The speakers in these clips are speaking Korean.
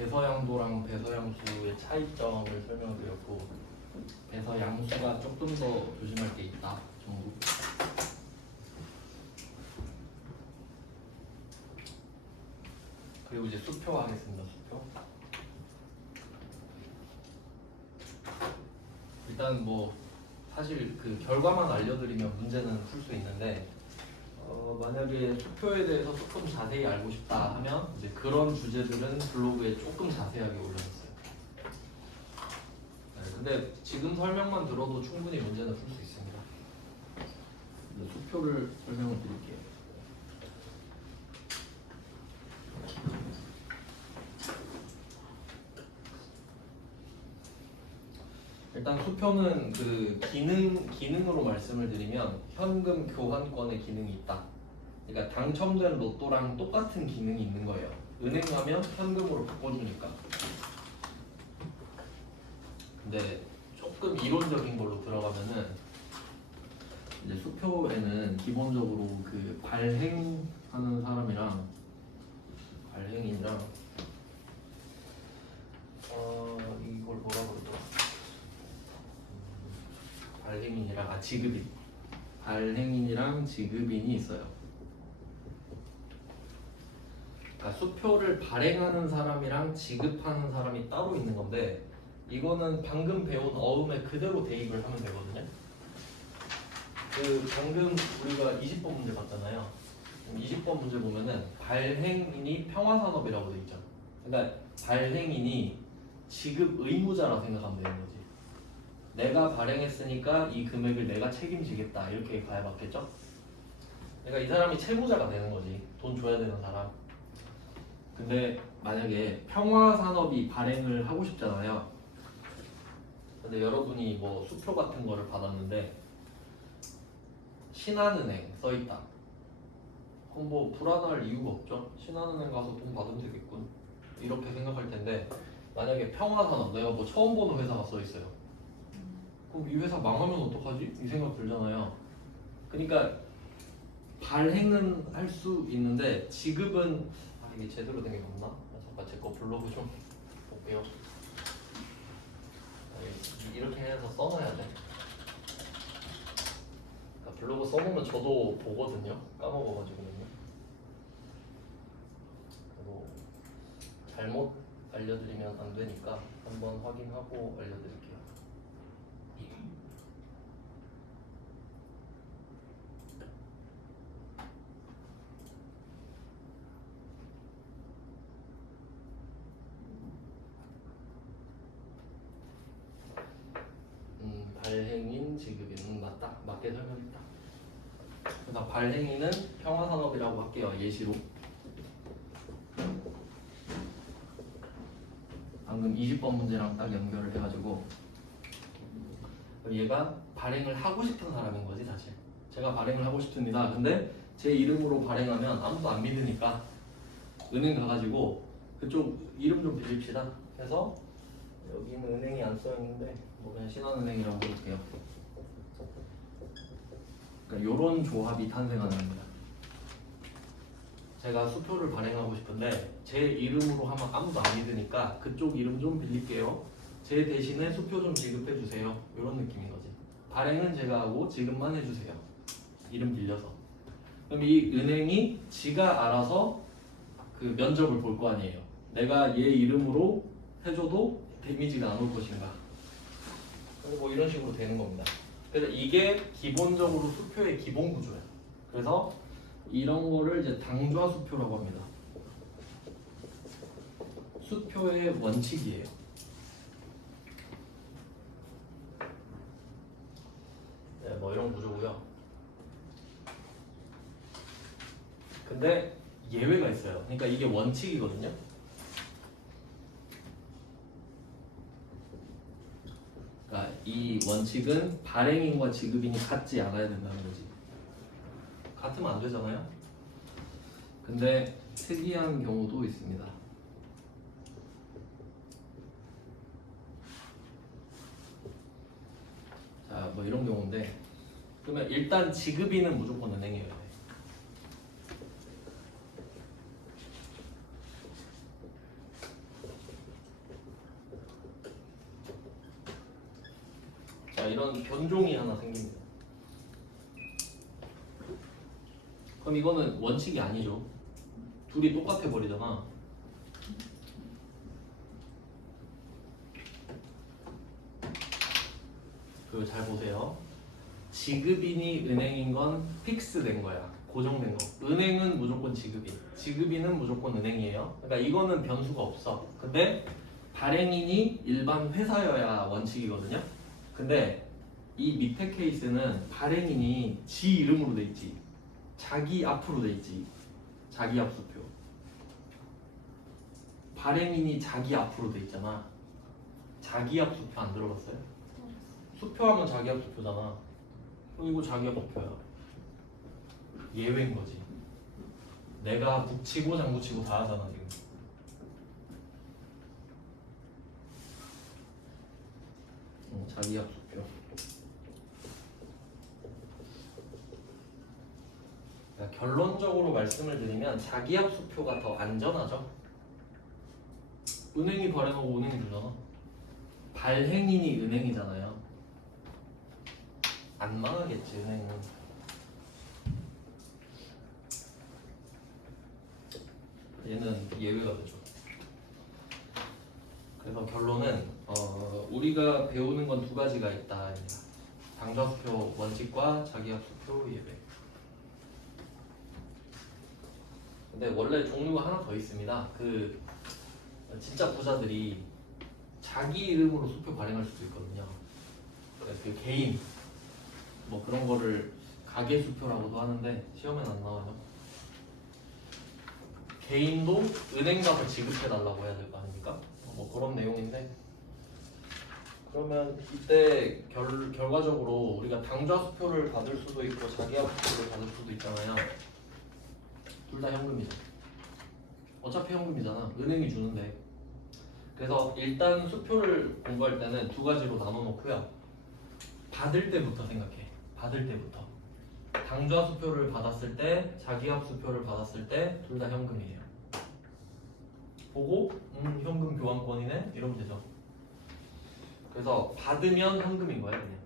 배서양도랑 배서양수의 차이점을 설명드렸고 배서양수가 조금 더 조심할 게 있다 정도. 그리고 이제 수표 하겠습니다. 수표. 일단 뭐 사실 그 결과만 알려드리면 문제는 풀 수 있는데 만약에 수표에 대해서 조금 자세히 알고 싶다 하면 이제 그런 주제들은 블로그에 조금 자세하게 올려놨어요. 네, 근데 지금 설명만 들어도 충분히 문제는 풀 수 있습니다. 수표를 설명을 드릴게요. 일단 수표는 그 기능으로 말씀을 드리면 현금 교환권의 기능이 있다. 그러니까 당첨된 로또랑 똑같은 기능이 있는 거예요. 은행 가면 현금으로 바꿔주니까. 근데 조금 이론적인 걸로 들어가면은 이제 수표에는 기본적으로 그 발행하는 사람이랑 발행인이랑 이걸 뭐라 그러더라? 발행인이랑 지급인. 발행인이랑 지급인이 있어요. 그러니까 수표를 발행하는 사람이랑 지급하는 사람이 따로 있는 건데 이거는 방금 배운 어음에 그대로 대입을 하면 되거든요. 그 방금 우리가 20번 문제 봤잖아요. 20번 문제 보면은 발행인이 평화산업이라고 돼 있죠. 그러니까 발행인이 지급 의무자라 생각하면 되는 거지. 내가 발행했으니까 이 금액을 내가 책임지겠다 이렇게 가야 맞겠죠? 그러니까 이 사람이 채무자가 되는 거지. 돈 줘야 되는 사람. 근데 만약에 평화산업이 발행을 하고 싶잖아요. 근데 여러분이 뭐 수표 같은 거를 받았는데 신한은행 써있다. 그럼 뭐 불안할 이유가 없죠. 신한은행 가서 돈 받으면 되겠군 이렇게 생각할 텐데 만약에 평화산업 내가 뭐 처음 보는 회사가 써있어요. 그럼 이 회사 망하면 어떡하지? 이 생각 들잖아요. 그러니까 발행은 할 수 있는데 지급은 이게 제대로 된 게 맞나? 잠깐 제 거 블로그 좀 볼게요. 이렇게 해서 써놔야 돼. 그러니까 블로그 써놓으면 저도 보거든요. 까먹어가지고는요. 그리고 잘못 알려드리면 안 되니까 한번 확인하고 알려드릴게요. 발행인 지급인 맞다. 맞게 설명했다. 그래서 발행인은 평화산업이라고 할게요. 예시로. 방금 20번 문제랑 딱 연결을 해가지고 얘가 발행을 하고 싶은 사람인 거지 사실. 제가 발행을 하고 싶습니다. 근데 제 이름으로 발행하면 아무도 안 믿으니까 은행 가가지고 그쪽 이름 좀 빌립시다. 그래서 여기는 은행이 안 써있는데 뭐 그냥 신한은행이라고 해볼게요. 그러니까 이런 조합이 탄생하는 겁니다. 제가 수표를 발행하고 싶은데 제 이름으로 하면 아무도 안 믿으니까 그쪽 이름 좀 빌릴게요. 제 대신에 수표 좀 지급해 주세요. 이런 느낌인 거지. 발행은 제가 하고 지급만 해주세요. 이름 빌려서. 그럼 이 은행이 지가 알아서 그 면접을 볼 거 아니에요. 내가 얘 이름으로 해줘도 데미지가 안 올 것인가. 뭐 이런 식으로 되는 겁니다. 그래서 이게 기본적으로 수표의 기본 구조예요. 그래서 이런 거를 이제 당좌 수표라고 합니다. 수표의 원칙이에요. 네, 뭐 이런 구조고요. 근데 예외가 있어요. 그러니까 이게 원칙이거든요. 그러니까 이 원칙은 발행인과 지급인이 같지 않아야 된다는 거지. 같으면 안 되잖아요. 근데 특이한 경우도 있습니다. 자, 뭐 이런 경우인데 그러면 일단 지급인은 무조건 은행이어야 돼. 이런 변종이 하나 생깁니다. 그럼 이거는 원칙이 아니죠. 둘이 똑같아 버리잖아. 그리고 잘 보세요. 지급인이 은행인 건 픽스된 거야. 고정된 거. 은행은 무조건 지급인, 지급인은 무조건 은행이에요. 그러니까 이거는 변수가 없어. 근데 발행인이 일반 회사여야 원칙이거든요. 근데 이 밑에 케이스는 발행인이 지 이름으로 돼 있지, 자기 앞으로 돼 있지. 자기 앞 수표. 발행인이 자기 앞으로 돼 있잖아. 자기 앞 수표 안 들어봤어요? 수표하면 자기 앞 수표잖아. 그럼 이거 자기 앞 수표야. 예외인 거지. 내가 붙이고 장붙이고 다 하잖아 지금. 자기 앞 수표. 그러니까 결론적으로 말씀을 드리면 자기 앞 수표가 더 안전하죠. 은행이 발행하고 은행이 주잖아. 발행인이 은행이잖아요. 안 망하겠지 은행은. 얘는 예외가 되죠. 그래서 결론은 우리가 배우는 건 두 가지가 있다. 당좌수표 원칙과 자기합수표 예외. 근데 원래 종류가 하나 더 있습니다. 그 진짜 부자들이 자기 이름으로 수표 발행할 수도 있거든요. 그 개인 뭐 그런 거를 가계수표라고도 하는데 시험엔 안 나와요. 개인도 은행 가서 지급해 달라고 해야 될 거 아닙니까? 뭐 그런 내용인데, 그러면 이때 결과적으로 우리가 당좌수표를 받을 수도 있고 자기합수표를 받을 수도 있잖아요. 둘 다 현금이죠. 어차피 현금이잖아. 은행이 주는데. 그래서 일단 수표를 공부할 때는 두 가지로 나눠 놓고요. 받을 때부터 생각해. 받을 때부터. 당좌수표를 받았을 때, 자기합수표를 받았을 때 둘 다 현금이에요. 보고 현금 교환권이네? 이러면 되죠. 그래서 받으면 현금인 거예요 그냥.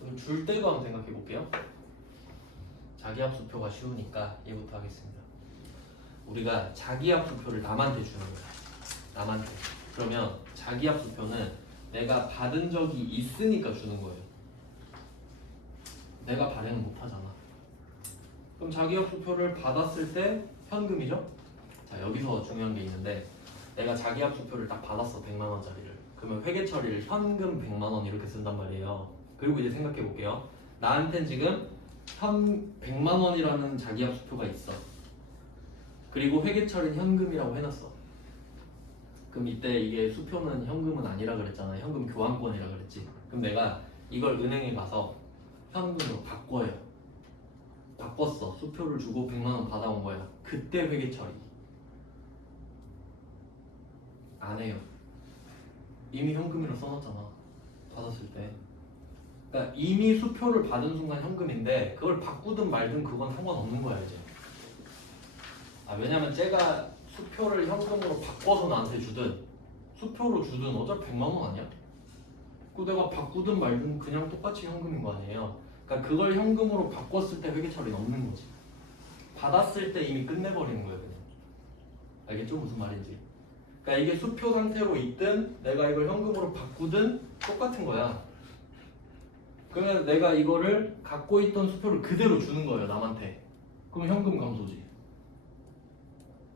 그럼 줄 때도 한번 생각해 볼게요. 자기합수표가 쉬우니까 얘부터 하겠습니다. 우리가 자기합수표를 남한테 주는 거야. 남한테. 그러면 자기합수표는 내가 받은 적이 있으니까 주는 거예요. 내가 발행을 못 하잖아. 그럼 자기합수표를 받았을 때 현금이죠? 자, 여기서 중요한 게 있는데, 내가 자기합수표를 딱 받았어. 100만 원짜리를. 그러면 회계 처리를 현금 100만 원 이렇게 쓴단 말이에요. 그리고 이제 생각해 볼게요. 나한텐 지금 100만 원이라는 자기합수표가 있어. 그리고 회계 처리는 현금이라고 해놨어. 그럼 이때 이게 수표는 현금은 아니라 그랬잖아. 현금 교환권이라 그랬지. 그럼 내가 이걸 은행에 가서 현금으로 바꿔요. 바꿨어. 수표를 주고 100만 원 받아온 거야. 그때 회계 처리 안 해요. 이미 현금이라 써놨잖아. 받았을 때. 그러니까 이미 수표를 받은 순간 현금인데 그걸 바꾸든 말든 그건 상관없는 거야 이제. 왜냐면 쟤가 수표를 현금으로 바꿔서 나한테 주든 수표로 주든 어차피 100만 원 아니야? 그 내가 바꾸든 말든 그냥 똑같이 현금인 거 아니에요. 그러니까 그걸 현금으로 바꿨을 때 회계 처리는 없는 거지. 받았을 때 이미 끝내버리는 거예요 그냥. 알겠죠? 무슨 말인지. 그러니까 이게 수표 상태로 있든 내가 이걸 현금으로 바꾸든 똑같은 거야. 그러면 내가 이거를 갖고 있던 수표를 그대로 주는 거예요 남한테. 그럼 현금 감소지.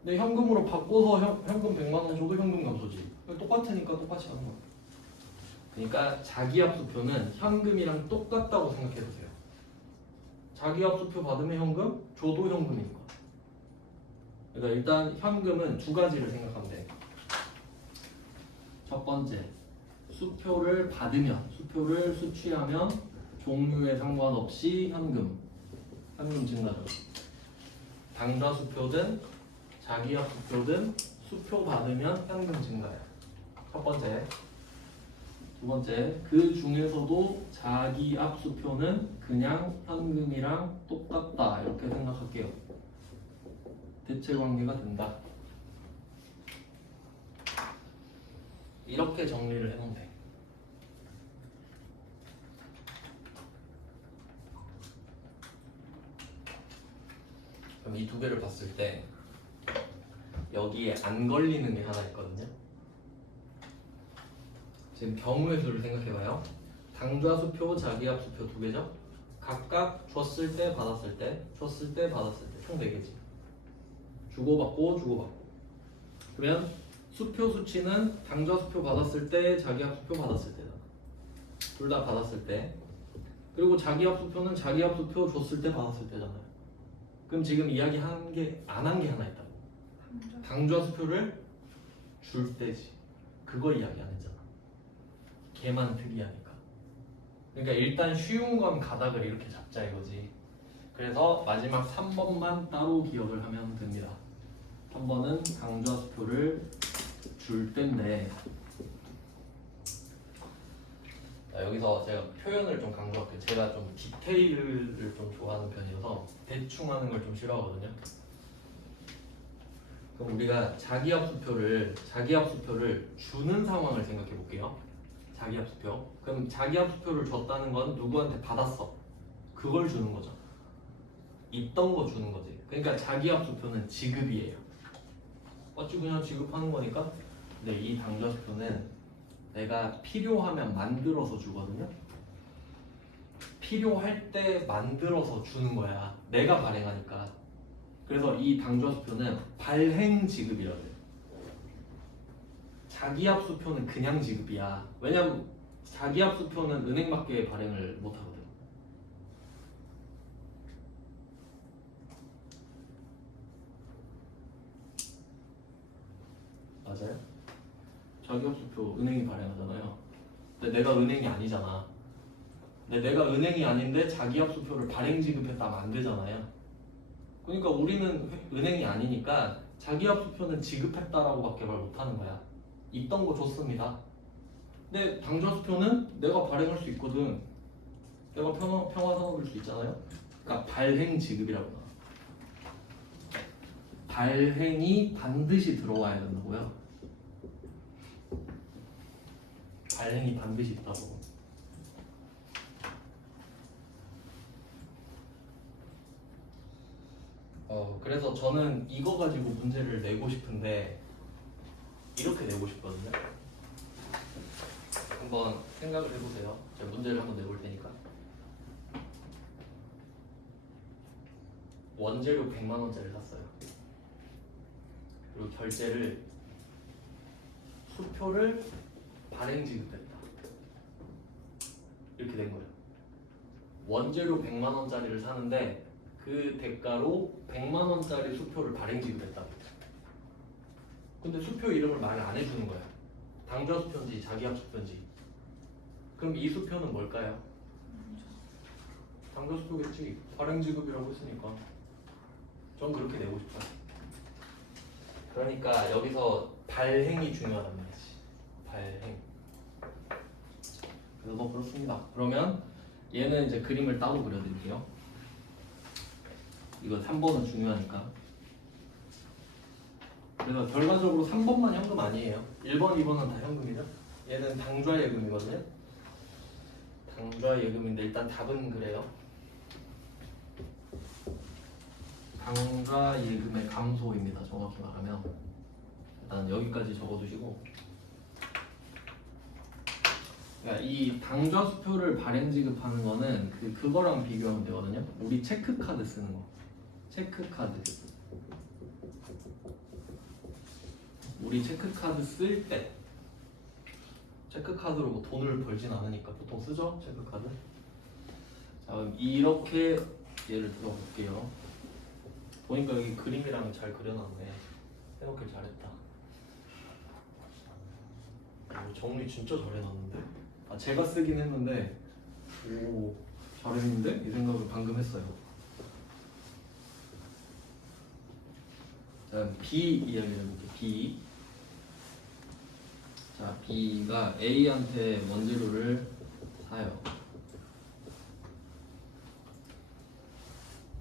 근데 현금으로 바꿔서 현금 100만 원 줘도 현금 감소지. 똑같으니까 똑같이 하는 거야. 그러니까 자기합수표는 현금이랑 똑같다고 생각해보세요. 자기합수표 받으면 현금, 줘도 현금인 거야. 그러니까 일단 현금은 두 가지를 생각하면 돼. 첫 번째, 수표를 받으면, 수표를 수취하면 종류에 상관없이 현금 증가죠. 당좌수표든 자기합수표든 수표 받으면 현금 증가해요. 첫 번째. 두 번째, 그 중에서도 자기합수표는 그냥 현금이랑 똑같다 이렇게 생각할게요. 대체 관계가 된다. 이렇게 정리를 해놓으면 돼. 그럼 이 두 개를 봤을 때 여기에 안 걸리는 게 하나 있거든요. 지금 경우의 수를 생각해봐요. 당좌수표, 자기합수표 두 개죠. 각각 줬을 때, 받았을 때, 줬을 때, 받았을 때 총 4개지. 주고받고 주고받고. 그러면 수표 수치는 당좌수표 받았을 때, 자기합수표 받았을 때잖아. 둘 다 받았을 때. 그리고 자기합수표는 자기합수표 줬을 때 받았을 때잖아요. 그럼 지금 이야기 한 게 안 한 게 하나 있다고. 당좌수표를 줄 때지. 그거 이야기 안 했잖아. 걔만 특이하니까. 그러니까 일단 쉬운 건 가닥을 이렇게 잡자 이거지. 그래서 마지막 3번만 따로 기억을 하면 됩니다. 3번은 당좌수표를 줄 때인데, 자, 여기서 제가 표현을 좀 강조할게요. 제가 좀 디테일을 좀 좋아하는 편이어서 대충 하는 걸 좀 싫어하거든요. 그럼 우리가 자기합수표를 주는 상황을 생각해 볼게요. 자기합수표. 그럼 자기합수표를 줬다는 건 누구한테 받았어. 그걸 주는 거죠. 있던 거 주는 거지. 그러니까 자기합수표는 지급이에요. 어찌 그냥 지급하는 거니까. 근데 이 당좌수표는 내가 필요하면 만들어서 주거든요. 필요할 때 만들어서 주는 거야. 내가 발행하니까. 그래서 이 당좌수표는 발행 지급이라고 해요. 자기합수표는 그냥 지급이야. 왜냐면 자기합수표는 은행밖에 발행을 못 하거든. 맞아요? 자기합수표 은행이 발행하잖아요. 근데 내가 은행이 아니잖아. 근데 내가 은행이 아닌데 자기합수표를 발행 지급했다면 안 되잖아요. 그러니까 우리는 은행이 아니니까 자기합수표는 지급했다라고밖에 말 못하는 거야. 있던 거 줬습니다. 근데 당좌수표는 내가 발행할 수 있거든. 내가 평화산업일 수 있잖아요. 그러니까 발행 지급이라고 나와. 발행이 반드시 들어와야 된다고요. 발행이 반드시 있다고. 그래서 저는 이거 가지고 문제를 내고 싶은데 이렇게 내고 싶거든요. 한번 생각을 해보세요. 제가 문제를 한번 내볼 테니까. 원재료 100만 원짜리 샀어요. 그리고 결제를 수표를 발행 지급했다. 이렇게 된 거예요. 원재료 100만 원짜리를 사는데 그 대가로 100만 원짜리 수표를 발행 지급했다. 근데 수표 이름을 말을 안 해주는 거야. 당좌수표인지 자기합수표인지. 그럼 이 수표는 뭘까요? 당좌수표겠지. 발행 지급이라고 했으니까. 전 그렇게 내고 싶어요. 그러니까 여기서 발행이 중요하단 말이지. 발행. 그래서 뭐 그렇습니다. 그러면 얘는 이제 그림을 따로 그려드릴게요. 이거 3번은 중요하니까. 그래서 결과적으로 3번만 현금 아니에요. 1번, 2번은 다 현금이죠. 얘는 당좌예금이거든요. 당좌예금인데 일단 답은 그래요. 당좌예금의 감소입니다. 정확히 말하면. 일단 여기까지 적어두시고, 그러니까 이 당좌수표를 발행 지급하는 거는 그거랑 비교하면 되거든요. 우리 체크카드 쓰는 거. 체크카드. 우리 체크카드 쓸 때 체크카드로 뭐 돈을 벌진 않으니까 보통 쓰죠? 체크카드. 자, 그럼 이렇게 예를 들어 볼게요. 보니까 여기 그림이랑 잘 그려놨네. 해놓길 잘했다. 정리 진짜 잘해놨는데? 아, 제가 쓰긴 했는데 오 잘했는데? 이 생각을 방금 했어요. 자, B 이야기를 해볼게요. B. 자, B가 A한테 원재료를 사요.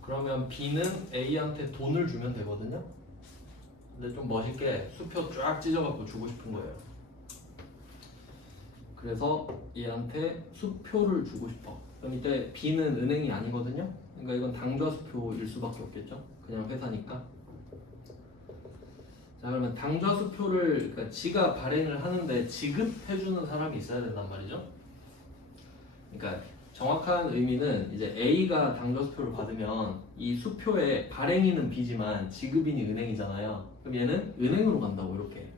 그러면 B는 A한테 돈을 주면 되거든요. 근데 좀 멋있게 수표 쫙 찢어갖고 주고 싶은 거예요. 그래서 얘한테 수표를 주고 싶어. 그럼 이때 B는 은행이 아니거든요. 그러니까 이건 당좌수표일 수밖에 없겠죠. 그냥 회사니까. 자, 그러면 당좌수표를 그러니까 지가 발행을 하는데 지급해주는 사람이 있어야 된단 말이죠. 그러니까 정확한 의미는 이제 A가 당좌수표를 받으면 이 수표의 발행인은 B지만 지급인이 은행이잖아요. 그럼 얘는 은행으로 간다고 이렇게.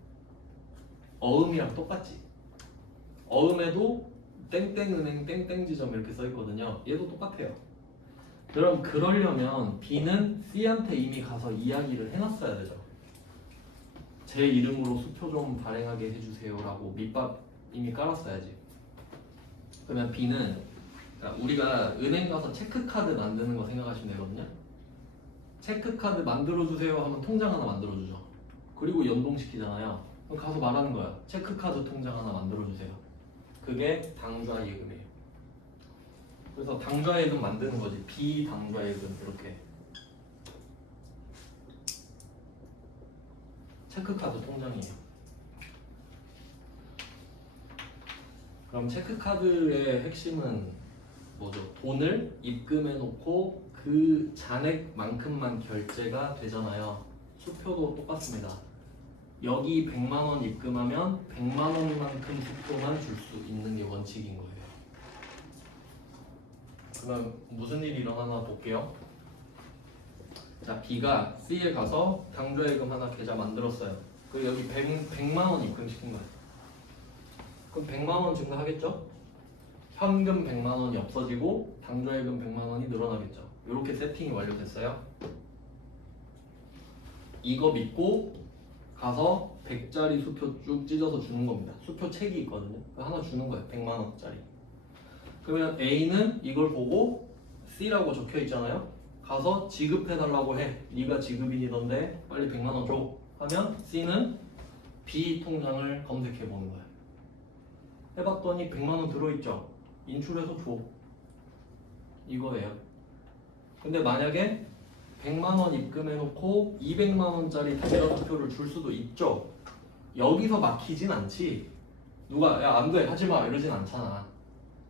어음이랑 똑같지. 어음에도 땡땡은행 땡땡지점 이렇게 써 있거든요. 얘도 똑같아요. 그럼 그러려면 B는 C한테 이미 가서 이야기를 해놨어야 되죠. 제 이름으로 수표 좀 발행하게 해주세요 라고 밑밥 이미 깔았어야지. 그러면 B는 그러니까 우리가 은행 가서 체크카드 만드는 거 생각하시면 되거든요. 체크카드 만들어주세요 하면 통장 하나 만들어주죠. 그리고 연동시키잖아요. 그럼 가서 말하는 거야. 체크카드 통장 하나 만들어주세요. 그게 당좌예금이에요. 그래서 당좌예금 만드는 거지. 비당좌예금 이렇게. 체크카드 통장이에요. 그럼 체크카드의 핵심은 뭐죠? 돈을 입금해 놓고 그 잔액만큼만 결제가 되잖아요. 수표도 똑같습니다. 여기 100만 원 입금하면 100만 원만큼 수표만 줄 수 있는 게 원칙인 거예요. 그럼 무슨 일이 일어나나 볼게요. 자, B가 C에 가서 당좌예금 하나 계좌 만들었어요. 그리고 여기 100만 원 입금시킨 거예요. 그럼 100만 원 증가하겠죠? 현금 100만 원이 없어지고 당좌예금 100만 원이 늘어나겠죠. 이렇게 세팅이 완료됐어요. 이거 믿고 가서 100짜리 수표 쭉 찢어서 주는 겁니다. 수표 책이 있거든요. 하나 주는 거예요. 100만 원짜리. 그러면 A는 이걸 보고 C라고 적혀 있잖아요. 가서 지급해달라고 해. 네가 지급인이던데 빨리 100만 원 줘. 하면 C는 B 통장을 검색해 보는 거예요. 해봤더니 100만 원 들어있죠. 인출해서 줘. 이거예요. 근데 만약에 100만 원 입금해놓고 200만 원짜리 당좌수표를 줄 수도 있죠. 여기서 막히진 않지. 누가 야 안 돼 하지마 이러진 않잖아.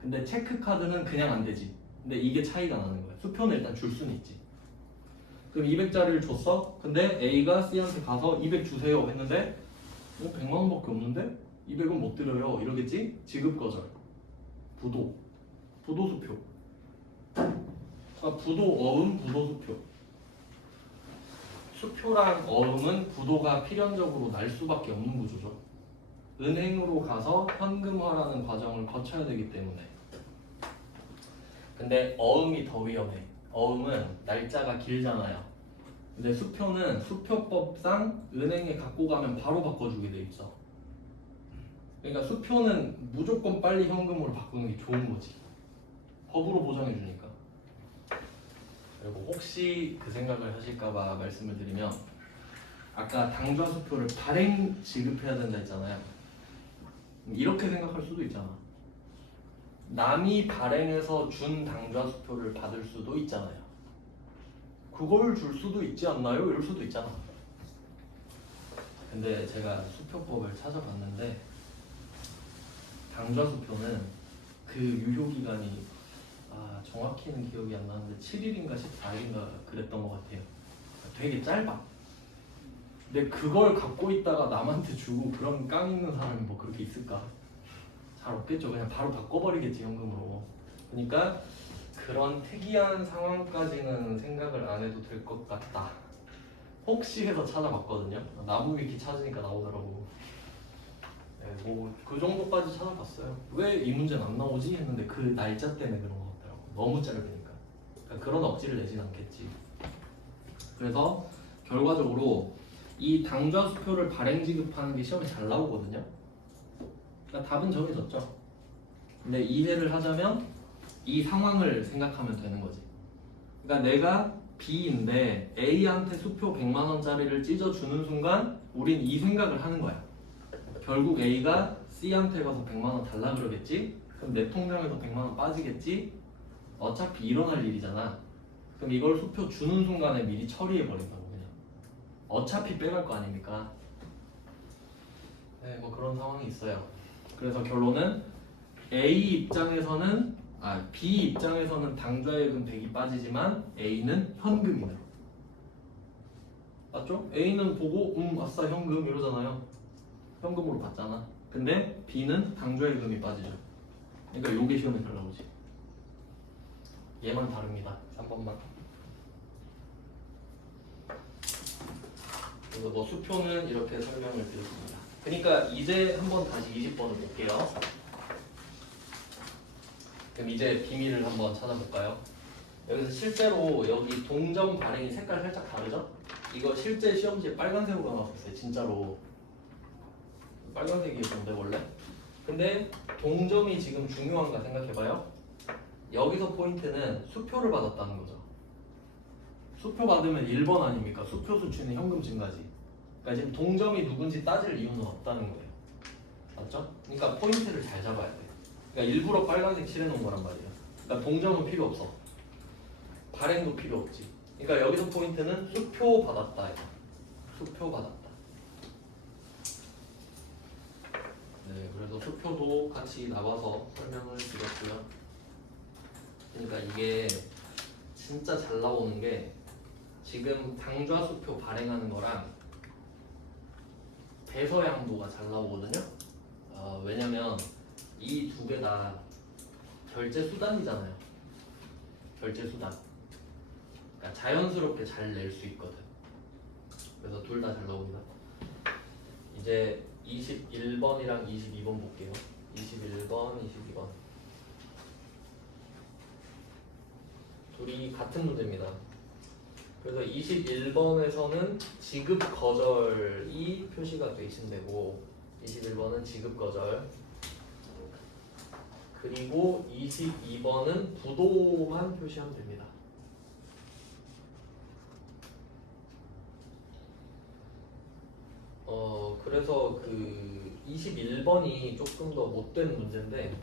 근데 체크카드는 그냥 안 되지. 근데 이게 차이가 나는 거야. 수표는 일단 줄 수는 있지. 그럼 200짜리를 줬어. 근데 A가 C한테 가서 200 주세요 했는데 100만 원밖에 없는데 200은 못 드려요 이러겠지. 지급 거절. 부도수표. 부도 어음 부도수표. 수표랑 어음은 부도가 필연적으로 날 수밖에 없는 구조죠. 은행으로 가서 현금화라는 과정을 거쳐야 되기 때문에. 근데 어음이 더 위험해. 어음은 날짜가 길잖아요. 근데 수표는 수표법상 은행에 갖고 가면 바로 바꿔주게 돼 있어. 그러니까 수표는 무조건 빨리 현금으로 바꾸는 게 좋은 거지. 법으로 보장해 주니까. 그리고 혹시 그 생각을 하실까봐 말씀을 드리면 아까 당좌수표를 발행 지급해야 된다 했잖아요. 이렇게 생각할 수도 있잖아. 남이 발행해서 준 당좌수표를 받을 수도 있잖아요. 그걸 줄 수도 있지 않나요? 이럴 수도 있잖아. 근데 제가 수표법을 찾아봤는데 당좌수표는 그 유효기간이 정확히는 기억이 안 나는데 7일인가 14일인가 그랬던 것 같아요. 되게 짧아. 근데 그걸 갖고 있다가 남한테 주고 그런 깡 있는 사람이 뭐 그렇게 있을까? 잘 없겠죠. 그냥 바로 바꿔버리겠지 현금으로. 그러니까 그런 특이한 상황까지는 생각을 안 해도 될 것 같다. 혹시 해서 찾아봤거든요. 나무 위키 찾으니까 나오더라고. 네, 뭐 그 정도까지 찾아봤어요. 왜 이 문제는 안 나오지? 했는데 그 날짜 때문에 그런 것 같더라고. 너무 짧으니까. 그러니까 그런 억지를 내진 않겠지. 그래서 결과적으로 이 당좌수표를 발행 지급하는 게 시험에 잘 나오거든요. 그러니까 답은 정해졌죠. 근데 이해를 하자면 이 상황을 생각하면 되는 거지. 그러니까 내가 B인데 A한테 수표 100만 원짜리를 찢어주는 순간 우린 이 생각을 하는 거야. 결국 A가 C한테 가서 100만 원 달라 그러겠지? 그럼 내 통장에서 100만 원 빠지겠지? 어차피 일어날 일이잖아. 그럼 이걸 수표 주는 순간에 미리 처리해 버린다고 그냥. 어차피 빼갈 거 아닙니까? 네, 뭐 그런 상황이 있어요. 그래서 결론은 A 입장에서는 B 입장에서는 당좌예금 100이 빠지지만 A는 현금이 늘어. 맞죠? A는 보고 아싸 현금 이러잖아요. 현금으로 받잖아. 근데 B는 당좌예금이 빠지죠. 그러니까 요게 시험에 잘 나오지. 얘만 다릅니다. 3번만. 그래서 뭐 수표는 이렇게 설명을 드렸습니다. 그러니까 이제 한번 다시 20번을 볼게요. 그럼 이제 비밀을 한번 찾아볼까요? 여기서 실제로 여기 동점 발행이 색깔 살짝 다르죠? 이거 실제 시험지에 빨간색으로 나왔었어요. 진짜로 빨간색이었는데 원래. 근데 동점이 지금 중요한가 생각해봐요. 여기서 포인트는 수표를 받았다는 거죠. 수표 받으면 1번 아닙니까? 수표 수취는 현금 증가지. 그러니까 지금 동점이 누군지 따질 이유는 없다는 거예요. 맞죠? 그러니까 포인트를 잘 잡아야 돼. 그러니까 일부러 빨간색 칠해놓은 거란 말이에요. 그러니까 동점은 필요 없어. 발행도 필요 없지. 그러니까 여기서 포인트는 수표 받았다. 수표 받았다. 네, 그래서 수표도 같이 나와서 설명을 드렸고요. 그러니까 이게 진짜 잘 나오는 게 지금 당좌 수표 발행하는 거랑 배서양도가 잘 나오거든요. 왜냐면 이 두 개 다 결제 수단이잖아요. 결제 수단. 그러니까 자연스럽게 잘 낼 수 있거든. 그래서 둘 다 잘 나옵니다. 이제 21번이랑 22번 볼게요. 21번, 22번. 둘이 같은 문제입니다. 그래서 21번에서는 지급 거절이 표시가 돼 있으면 되고 21번은 지급 거절 그리고 22번은 부도만 표시하면 됩니다. 그래서 그 21번이 조금 더 못된 문제인데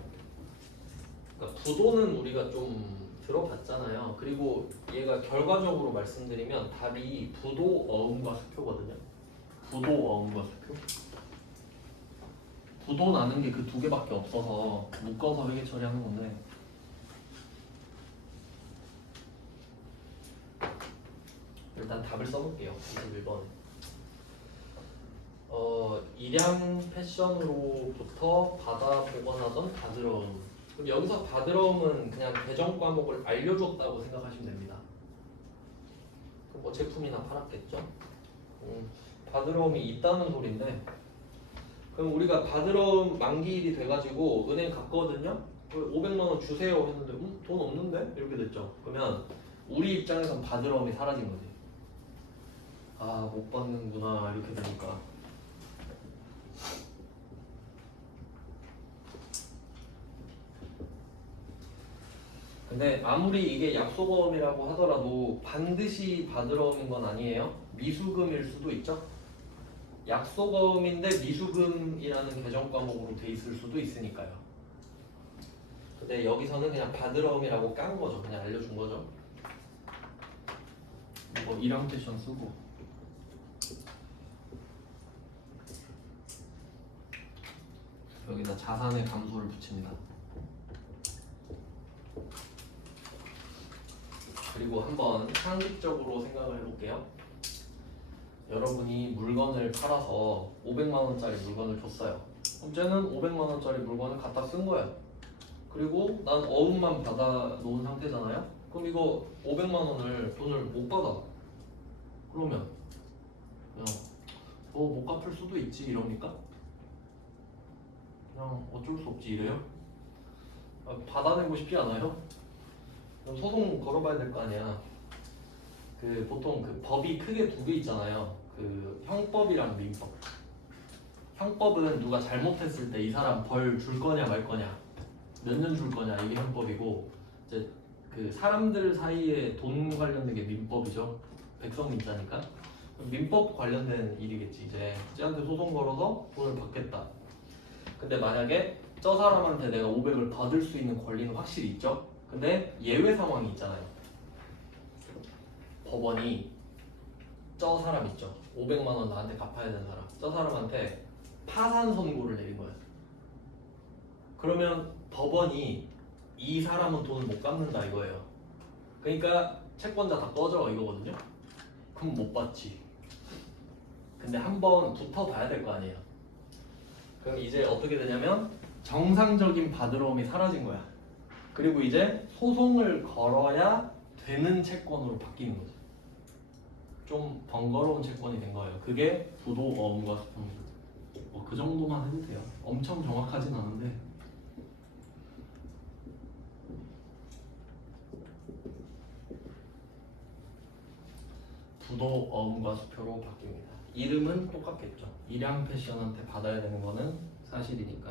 그러니까 부도는 우리가 좀 들어봤잖아요. 그리고 얘가 결과적으로 말씀드리면 답이 부도, 어음과 수표거든요. 부도, 어음과 수표. 부도 나는 게 그 두 개밖에 없어서 묶어서 회계 처리하는 건데 일단 답을 써볼게요. 21번에. 일양 패션으로부터 받아 보관하던 바드러움. 그럼 여기서 바드러움은 그냥 배정 과목을 알려줬다고 생각하시면 됩니다. 그럼 뭐 제품이나 팔았겠죠? 바드러움이 있다는 소린데 그럼 우리가 바드러움 만기일이 돼가지고 은행 갔거든요? 500만 원 주세요 했는데 돈 없는데? 이렇게 됐죠. 그러면 우리 입장에선 바드러움이 사라진 거지. 아, 못 받는구나 이렇게 되니까 근데 아무리 이게 약속어음이라고 하더라도 반드시 바드러움인 건 아니에요. 미수금일 수도 있죠. 약속어음인데 미수금이라는 개정 과목으로 돼 있을 수도 있으니까요. 근데 여기서는 그냥 바드러움이라고 깐 거죠. 그냥 알려준 거죠. 뭐 일항 패션 쓰고 여기다 자산의 감소를 붙입니다. 그리고 한번 상식적으로 생각을 해볼게요. 여러분이 물건을 팔아서 500만 원짜리 물건을 줬어요. 그럼 쟤는 500만 원짜리 물건을 갖다 쓴 거야. 그리고 난 어음만 받아 놓은 상태잖아요. 그럼 이거 500만 원을 돈을 못 받아. 그러면 그냥 못 갚을 수도 있지 이럽니까? 그냥 어쩔 수 없지 이래요? 받아내고 싶지 않아요? 그럼 소송 걸어봐야 될 거 아니야. 그 보통 그 법이 크게 두 개 있잖아요. 그 형법이랑 민법. 형법은 누가 잘못했을 때 이 사람 벌 줄 거냐 말 거냐, 몇 년 줄 거냐 이게 형법이고 이제 그 사람들 사이에 돈 관련된 게 민법이죠. 백성민자니까. 민법 관련된 일이겠지. 이제 쟤한테 소송 걸어서 돈을 받겠다. 근데 만약에 저 사람한테 내가 500을 받을 수 있는 권리는 확실히 있죠. 근데 예외 상황이 있잖아요. 법원이 저 사람 있죠. 500만 원 나한테 갚아야 되는 사람. 저 사람한테 파산 선고를 내린 거예요. 그러면 법원이 이 사람은 돈을 못 갚는다 이거예요. 그러니까 채권자 다 꺼져 이거거든요. 그럼 못 받지. 근데 한번 붙어봐야 될 거 아니에요. 그럼 이제 어떻게 되냐면 정상적인 바드러움이 사라진 거야. 그리고 이제 소송을 걸어야 되는 채권으로 바뀌는 거죠. 좀 번거로운 채권이 된 거예요. 그게 부도 어음과 수표입니다. 그 정도만 해도 돼요. 엄청 정확하진 않은데. 부도 어음과 수표로 바뀝니다. 이름은 똑같겠죠. 일양 패션한테 받아야 되는 거는 사실이니까.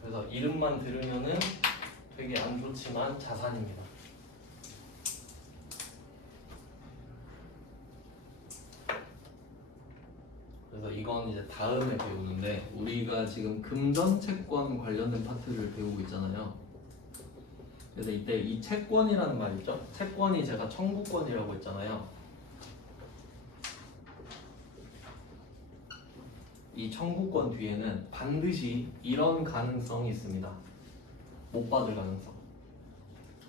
그래서 이름만 들으면은 되게 안 좋지만 자산입니다. 그래서 이건 이제 다음에 배우는데 우리가 지금 금전 채권 관련된 파트를 배우고 있잖아요. 그래서 이때 이 채권이라는 말 있죠? 채권이 제가 청구권이라고 했잖아요. 이 청구권 뒤에는 반드시 이런 가능성이 있습니다. 못 받을 가능성.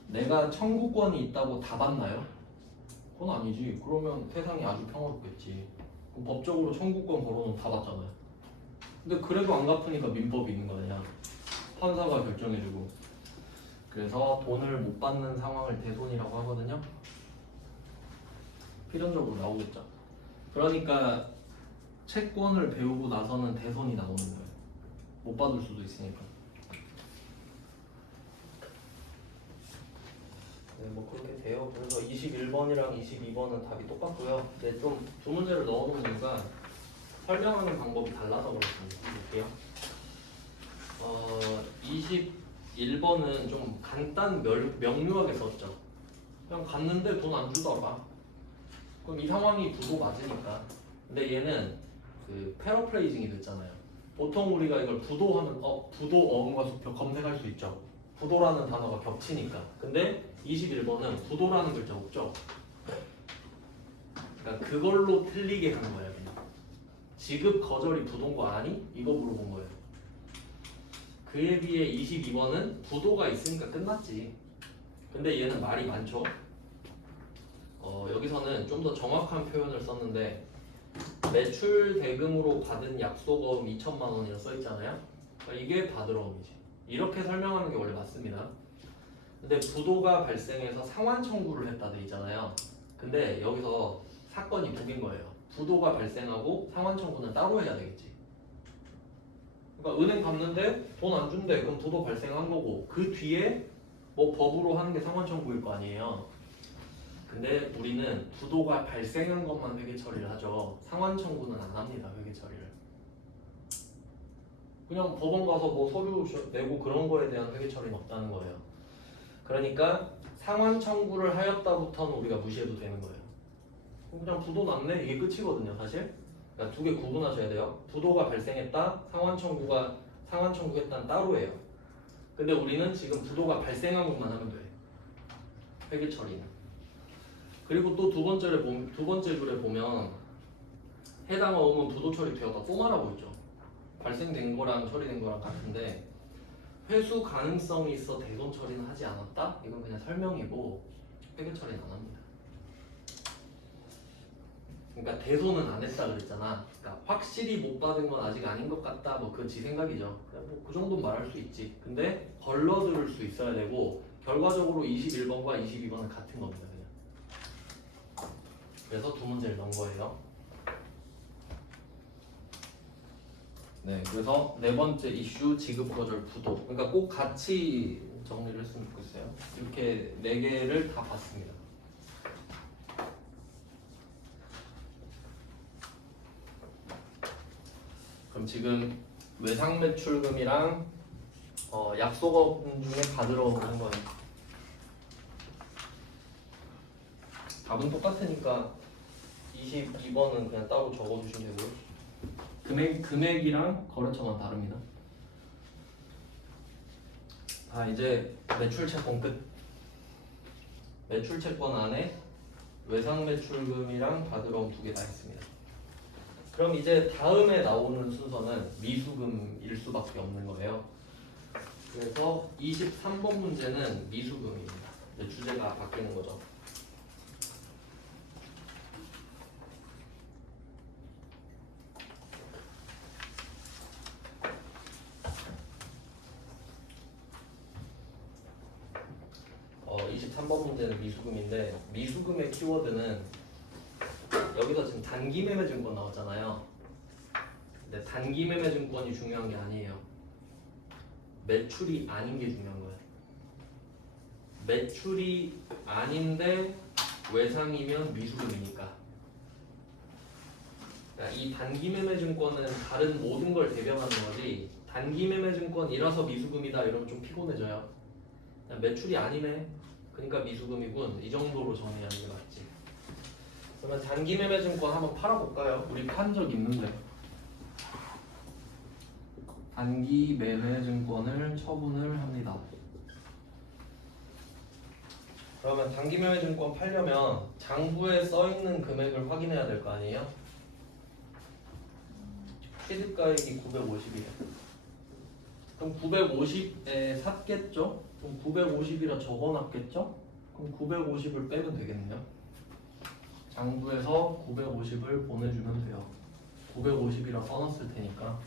내가 청구권이 있다고 다 받나요? 그건 아니지. 그러면 세상이 아주 평화롭겠지. 그럼 법적으로 청구권 걸어놓으면 다 받잖아요. 근데 그래도 안 갚으니까 민법이 있는 거 아니야. 판사가 결정해주고. 그래서 돈을 못 받는 상황을 대손이라고 하거든요. 필연적으로 나오겠죠. 그러니까 채권을 배우고 나서는 대손이 나오는 거예요. 못 받을 수도 있으니까. 네, 뭐 그렇게 돼요. 그래서 21번이랑 22번은 답이 똑같고요. 이제 좀 두 문제를 넣어놓은 이유가 설명하는 방법이 달라서 그렇습니다. 볼게요. 21번은 좀 간단 명료하게 썼죠. 그냥 갔는데 돈 안 주더라. 그럼 이 상황이 부도 맞으니까. 근데 얘는 그 패러프레이징이 됐잖아요. 보통 우리가 이걸 부도하면 부도 어음과 수표 검색할 수 있죠. 부도라는 단어가 겹치니까. 근데 21번은 부도라는 글자 없죠. 그러니까 그걸로 틀리게 한 거예요. 그냥. 지급 거절이 부도인 거 아니? 이거 물어본 거예요. 그에 비해 22번은 부도가 있으니까 끝났지. 근데 얘는 말이 많죠. 여기서는 좀 더 정확한 표현을 썼는데 매출 대금으로 받은 약속어음 2천만 원이라 써 있잖아요. 그러니까 이게 바드러움이지. 이렇게 설명하는 게 원래 맞습니다. 근데 부도가 발생해서 상환 청구를 했다 돼 있잖아요. 근데 여기서 사건이 두 개인 거예요. 부도가 발생하고 상환 청구는 따로 해야 되겠지. 그러니까 은행 갔는데 돈 안 준대. 그럼 부도 발생한 거고 그 뒤에 뭐 법으로 하는 게 상환 청구일 거 아니에요. 근데 우리는 부도가 발생한 것만 회계 처리를 하죠. 상환 청구는 안 합니다. 회계 처리를. 그냥 법원 가서 뭐 서류 내고 그런 거에 대한 회계 처리는 없다는 거예요. 그러니까 상환 청구를 하였다부터는 우리가 무시해도 되는 거예요. 그냥 부도 났네 이게 끝이거든요, 사실. 그러니까 두 개 구분하셔야 돼요. 부도가 발생했다, 상환 청구했다는 따로 해요. 근데 우리는 지금 부도가 발생한 것만 하면 돼. 회계 처리는. 그리고 또 두 번째 줄에 보면 해당 어음은 부도 처리되었다 또 말하고 있죠. 발생된 거랑 처리된 거랑 같은데 회수 가능성이 있어 대손 처리는 하지 않았다? 이건 그냥 설명이고 회계 처리는 안 합니다. 그러니까 대손은 안 했다 그랬잖아. 그러니까 확실히 못 받은 건 아직 아닌 것 같다. 뭐 그건 지 생각이죠. 뭐 그 정도는 말할 수 있지. 근데 걸러들을 수 있어야 되고 결과적으로 21번과 22번은 같은 겁니다. 그냥. 그래서 두 문제를 넣은 거예요. 네, 그래서 네 번째 이슈 지급 거절 부도. 그러니까 꼭 같이 정리를 했으면 좋겠어요. 이렇게 네 개를 다 봤습니다. 그럼 지금 외상 매출금이랑 약속어금 중에 받으러 한 거예요. 답은 똑같으니까 22번은 그냥 따로 적어주시면 되고요. 금액이랑 거래처만 다릅니다. 이제 매출 채권 끝. 매출 채권 안에 외상 매출금이랑 다 들어온 두 개 다 했습니다. 그럼 이제 다음에 나오는 순서는 미수금일 수밖에 없는 거예요. 그래서 23번 문제는 미수금입니다. 이제 주제가 바뀌는 거죠. 어, 23번 문제는 미수금인데 미수금의 키워드는 여기서 지금 단기 매매 증권 나왔잖아요. 근데 단기 매매 증권이 중요한 게 아니에요. 매출이 아닌 게 중요한 거예요. 매출이 아닌데 외상이면 미수금이니까. 그러니까 이 단기 매매 증권은 다른 모든 걸 대변하는 거지. 단기 매매 증권이라서 미수금이다 이러면 좀 피곤해져요. 그냥 매출이 아니네. 그러니까 미수금이군. 이 정도로 정리하는 게 맞지. 그러면 단기 매매 증권 한번 팔아볼까요? 우리 판 적 있는데. 단기 매매 증권을 처분을 합니다. 그러면 단기 매매 증권 팔려면 장부에 써 있는 금액을 확인해야 될 거 아니에요? 취득가액이 950이래. 그럼 950에 샀겠죠? 그럼 950이라 적어놨겠죠? 그럼 950을 빼면 되겠네요. 장부에서 950을 보내주면 돼요. 950이라 써놨을 테니까.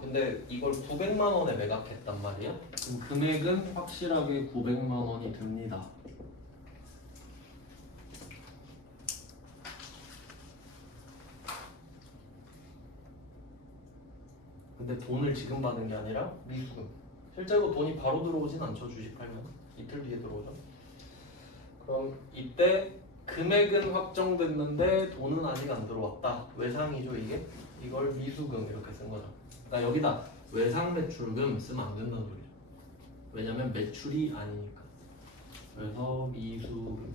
근데 이걸 900만 원에 매각했단 말이야? 그럼 금액은 확실하게 900만 원이 듭니다. 근데 돈을 지금 받은 게 아니라 미수금. 실제로 돈이 바로 들어오진 않죠. 주식 팔면 이틀 뒤에 들어오죠. 그럼 이때 금액은 확정됐는데 돈은 아직 안 들어왔다. 외상이죠 이게. 이걸 미수금 이렇게 쓴 거죠. 그러니까 여기다 외상 매출금 쓰면 안 된다는 소리죠. 왜냐면 매출이 아니니까. 그래서 미수금.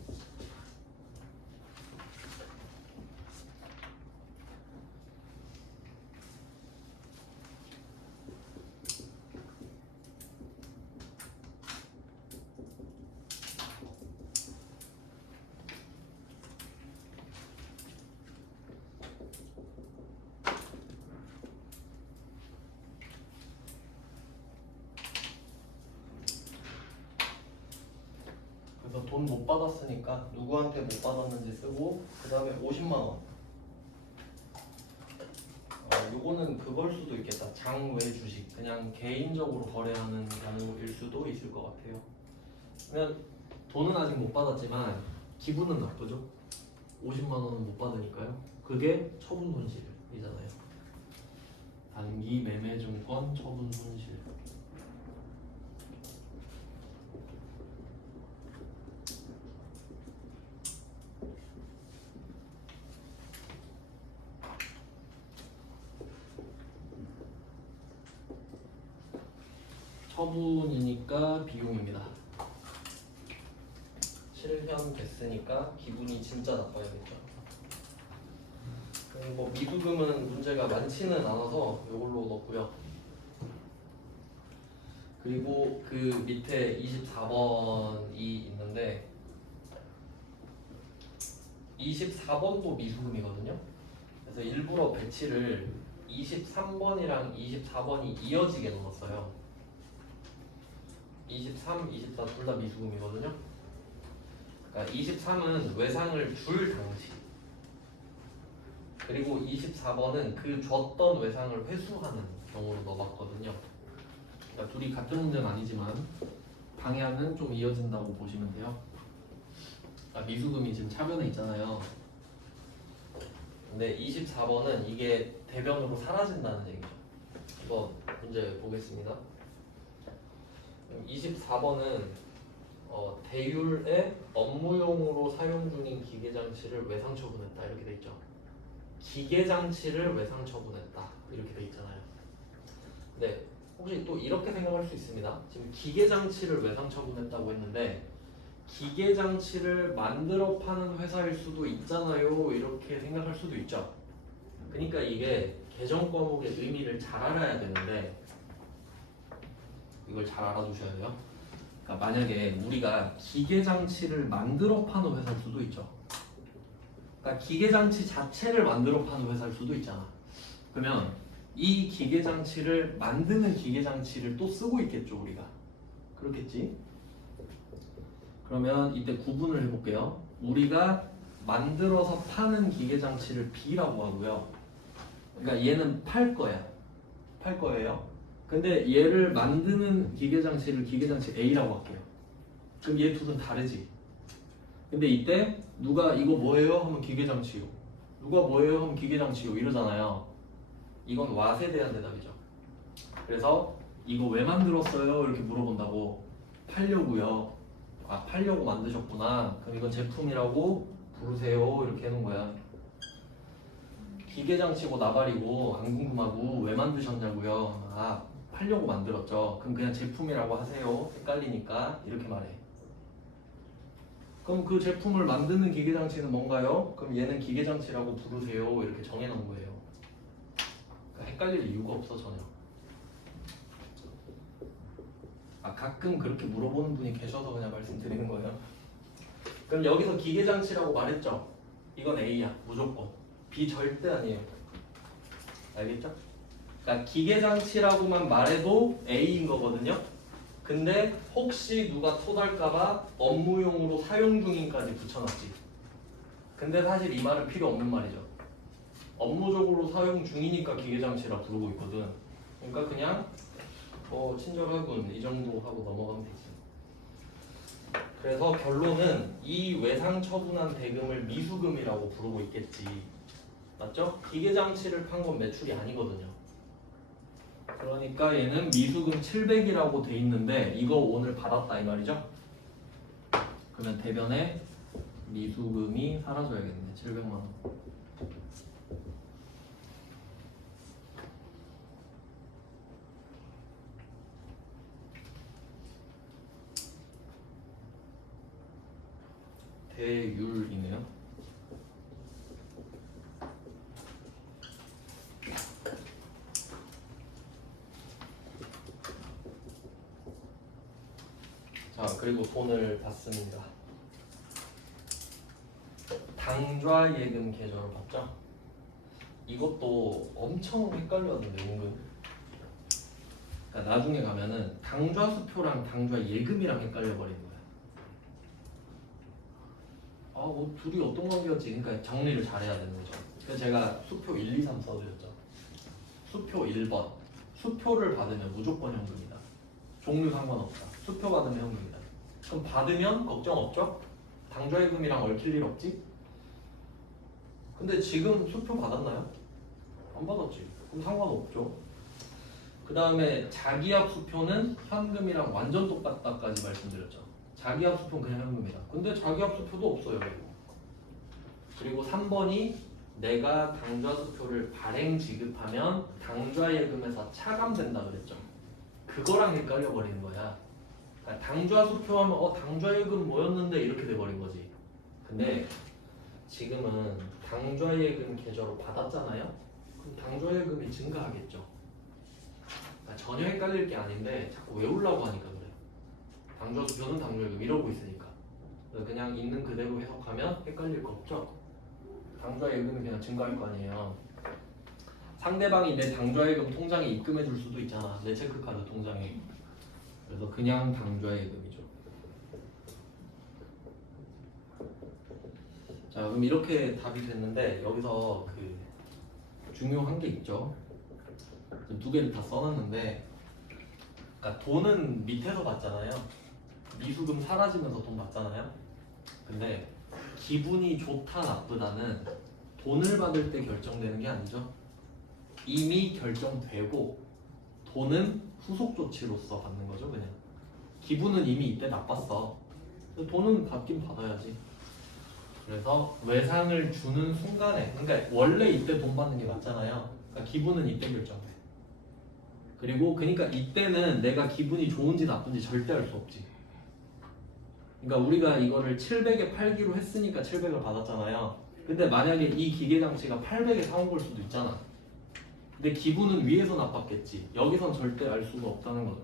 그래서 돈 못 받았으니까 누구한테 못 받았는지 쓰고 그 다음에 50만 원. 요거는 그걸 수도 있겠다. 장외 주식. 그냥 개인적으로 거래하는 경우일 수도 있을 것 같아요. 그냥 돈은 아직 못 받았지만 기분은 나쁘죠. 50만 원은 못 받으니까요. 그게 처분 손실이잖아요. 단기 매매 증권 처분 손실. 처분이니까 비용입니다. 실현됐으니까 기분이 진짜 나빠야겠죠. 뭐 미수금은 문제가 많지는 않아서 이걸로 넣고요. 그리고 그 밑에 24번이 있는데 24번도 미수금이거든요. 그래서 일부러 배치를 23번이랑 24번이 이어지게 넣었어요. 23, 24 둘 다 미수금이거든요. 그러니까 23은 외상을 줄 당시, 그리고 24번은 그 줬던 외상을 회수하는 경우로 넣어봤거든요. 그러니까 둘이 같은 문제는 아니지만 방향은 좀 이어진다고 보시면 돼요. 미수금이 지금 차변에 있잖아요. 근데 24번은 이게 대변으로 사라진다는 얘기죠. 이거 문제 보겠습니다. 24번은 대율에 업무용으로 사용 중인 기계장치를 외상 처분했다 이렇게 돼 있죠. 기계장치를 외상 처분했다 이렇게 돼 있잖아요. 근데 혹시 또 이렇게 생각할 수 있습니다. 지금 기계장치를 외상 처분했다고 했는데 기계장치를 만들어 파는 회사일 수도 있잖아요 이렇게 생각할 수도 있죠. 그러니까 이게 계정 과목의 의미를 잘 알아야 되는데 이걸 잘 알아두셔야 돼요. 그러니까 만약에 우리가 기계장치를 만들어 파는 회사일 수도 있죠. 그러니까 기계장치 자체를 만들어 파는 회사일 수도 있잖아. 그러면 이 기계장치를 만드는 기계장치를 또 쓰고 있겠죠, 우리가. 그렇겠지? 그러면 이때 구분을 해볼게요. 우리가 만들어서 파는 기계장치를 B라고 하고요. 그러니까 얘는 팔 거야. 팔 거예요. 근데 얘를 만드는 기계장치를 기계장치 A라고 할게요. 그럼 얘 둘은 다르지. 근데 이때 누가 이거 뭐예요? 하면 기계장치요. 누가 뭐예요? 하면 기계장치요. 이러잖아요. 이건 what에 대한 대답이죠. 그래서 이거 왜 만들었어요? 이렇게 물어본다고. 팔려고요. 아, 팔려고 만드셨구나. 그럼 이건 제품이라고 부르세요. 이렇게 해놓은 거야. 기계장치고 나발이고 안 궁금하고 왜 만드셨냐고요. 아, 팔려고 만들었죠. 그럼 그냥 제품이라고 하세요. 헷갈리니까 이렇게 말해. 그럼 그 제품을 만드는 기계장치는 뭔가요? 그럼 얘는 기계장치라고 부르세요. 이렇게 정해놓은 거예요. 그러니까 헷갈릴 이유가 없어 전혀. 아, 가끔 그렇게 물어보는 분이 계셔서 그냥 말씀드리는 거예요. 그럼 여기서 기계장치라고 말했죠? 이건 A야 무조건. B 절대 아니에요. 알겠죠? 그러니까 기계장치라고만 말해도 A인 거거든요. 근데 혹시 누가 토달까봐 업무용으로 사용 중인까지 붙여놨지. 근데 사실 이 말은 필요 없는 말이죠. 업무적으로 사용 중이니까 기계장치라 부르고 있거든. 그러니까 그냥 친절하군 이 정도 하고 넘어가면 되지. 그래서 결론은 이 외상 처분한 대금을 미수금이라고 부르고 있겠지. 맞죠? 기계장치를 판 건 매출이 아니거든요. 그러니까 얘는 미수금 700이라고 돼 있는데 이거 오늘 받았다 이 말이죠. 그러면 대변에 미수금이 사라져야겠네. 700만 원. 대율이네요. 자, 그리고 돈을 받습니다. 당좌 예금 계좌로 받죠? 이것도 엄청 헷갈렸는데 은근. 그러니까 나중에 가면은 당좌 수표랑 당좌 예금이랑 헷갈려 버리는 거야. 아, 뭐 둘이 어떤 관계였지? 그러니까 정리를 잘해야 되는 거죠. 그래서 제가 수표 1, 2, 3 써드렸죠. 수표 1번. 수표를 받으면 무조건 현금이다. 종류 상관없다. 수표 받으면 현금이다. 그럼 받으면 걱정 없죠? 당좌예금이랑 얽힐 일 없지? 근데 지금 수표 받았나요? 안 받았지. 그럼 상관없죠. 그 다음에 자기압 수표는 현금이랑 완전 똑같다까지 말씀드렸죠. 자기압 수표는 그냥 현금이다. 근데 자기압 수표도 없어요. 그리고 3번이 내가 당좌 수표를 발행 지급하면 당좌예금에서 차감된다 그랬죠. 그거랑 헷갈려 버리는 거야. 그러니까 당좌 수표하면 당좌예금 뭐였는데 이렇게 돼버린 거지. 근데 지금은 당좌예금 계좌로 받았잖아요. 그럼 당좌예금이 증가하겠죠. 그러니까 전혀 헷갈릴 게 아닌데 자꾸 외우려고 하니까 그래요. 당좌 수표는 당좌예금 이러고 있으니까. 그냥 있는 그대로 해석하면 헷갈릴 거 없죠. 당좌예금이 그냥 증가할 거 아니에요. 상대방이 내 당좌예금 통장에 입금해 줄 수도 있잖아. 내 체크카드 통장에. 그래서 그냥 당좌예금이죠. 자, 그럼 이렇게 답이 됐는데 여기서 그 중요한 게 있죠. 두 개를 다 써놨는데, 그러니까 돈은 밑에서 받잖아요. 미수금 사라지면서 돈 받잖아요. 근데 기분이 좋다 나쁘다는 돈을 받을 때 결정되는 게 아니죠. 이미 결정되고 돈은 후속 조치로서 받는 거죠. 그냥 기분은 이미 이때 나빴어. 돈은 받긴 받아야지. 그래서 외상을 주는 순간에, 그러니까 원래 이때 돈 받는 게 맞잖아요. 그러니까 기분은 이때 결정돼. 그리고 그러니까 이때는 내가 기분이 좋은지 나쁜지 절대 알 수 없지. 그러니까 우리가 이거를 700에 팔기로 했으니까 700을 받았잖아요. 근데 만약에 이 기계 장치가 800에 사온 걸 수도 있잖아. 근데 기부는 위에서 나빴겠지. 여기선 절대 알 수가 없다는 거죠.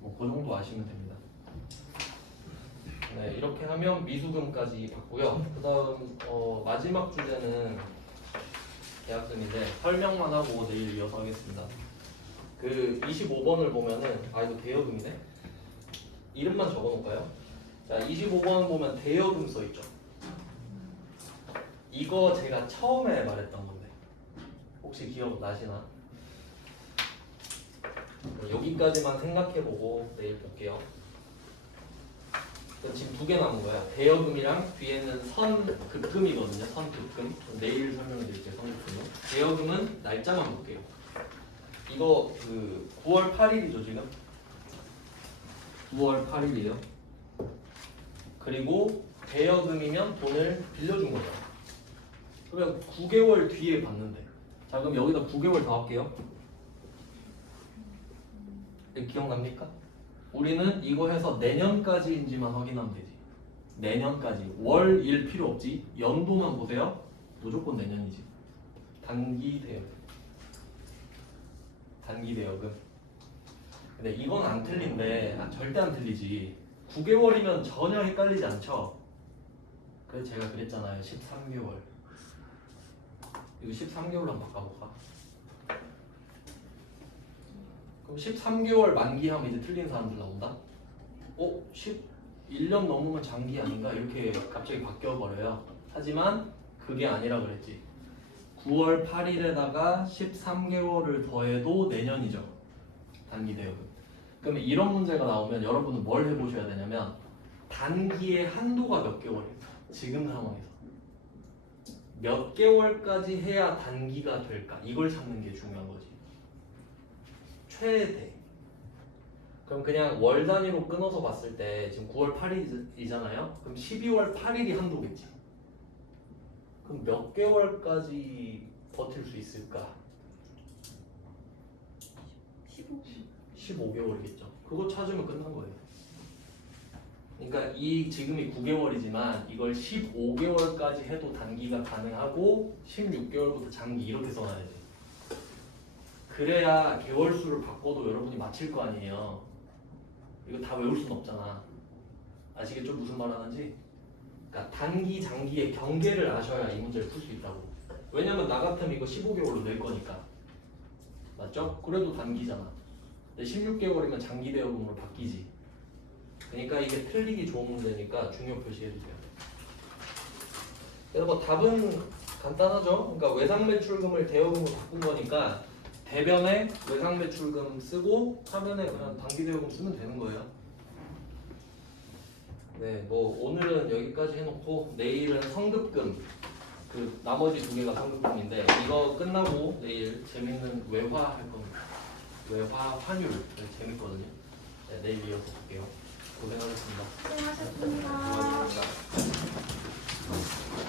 뭐 그 정도 아시면 됩니다. 네, 이렇게 하면 미수금까지 봤고요. 그다음 마지막 주제는 계약금인데 설명만 하고 내일 이어서 하겠습니다. 그 25번을 보면은 이거 대여금이네. 이름만 적어놓을까요? 자, 25번 보면 대여금 써 있죠. 이거 제가 처음에 말했던 건데 혹시 기억 나시나? 여기까지만 생각해보고 내일 볼게요. 지금 두 개 남은 거야. 대여금이랑 뒤에는 선급금이거든요. 선급금. 내일 설명드릴게요. 선급금은. 대여금은 날짜만 볼게요. 이거 그 9월 8일이죠 지금. 9월 8일이에요. 그리고 대여금이면 돈을 빌려준 거죠. 그러면 9개월 뒤에 받는데. 자 그럼 여기다 9개월 더 할게요. 기억납니까? 우리는 이거 해서 내년까지인지만 확인하면 되지. 내년까지. 월일 필요 없지. 연도만 보세요. 무조건 내년이지. 단기 대여금. 단기 대여금. 근데 이건 안 틀린데 절대 안 틀리지. 9개월이면 전혀 헷갈리지 않죠? 그래서 제가 그랬잖아요. 13개월. 이거 13개월로 한번 바꿔볼까? 그럼 13개월 만기하면 이제 틀린 사람들 나온다? 11년 넘으면 장기 아닌가? 이렇게 갑자기 바뀌어버려요. 하지만 그게 아니라 그랬지. 9월 8일에다가 13개월을 더해도 내년이죠. 단기 대여금. 그러면 이런 문제가 나오면 여러분은 뭘 해보셔야 되냐면 단기의 한도가 몇 개월일까? 지금 상황에서 몇 개월까지 해야 단기가 될까? 이걸 찾는 게 중요한 거지. 최대. 그럼 그냥 월 단위로 끊어서 봤을 때 지금 9월 8일이잖아요. 그럼 12월 8일이 한도겠지. 그럼 몇 개월까지 버틸 수 있을까? 15개월이겠죠. 그거 찾으면 끝난 거예요. 그러니까 이 지금이 9개월이지만 이걸 15개월까지 해도 단기가 가능하고 16개월부터 장기 이렇게 써놔야지. 그래야 개월수를 바꿔도 여러분이 맞힐 거 아니에요. 이거 다 외울 순 없잖아. 아시겠죠? 무슨 말 하는지? 그러니까 단기, 장기의 경계를 아셔야 이 문제를 풀 수 있다고. 왜냐면 나 같으면 이거 15개월로 낼 거니까. 맞죠? 그래도 단기잖아. 근데 16개월이면 장기 대여금으로 바뀌지. 그러니까 이게 틀리기 좋은 문제니까 중요 표시해주세요. 그래서 뭐 답은 간단하죠. 그러니까 외상 매출금을 대여금으로 바꾼 거니까 대변에 외상 매출금 쓰고 화면에 그냥 단기 대여금 쓰면 되는 거예요. 네, 뭐 오늘은 여기까지 해놓고 내일은 성급금. 그 나머지 두 개가 성급금인데 이거 끝나고 내일 재밌는 외화 할 겁니다. 외화 환율 재밌거든요. 네, 내일 이어서 볼게요. 고생하셨습니다. 고생하셨습니다. 고맙습니다.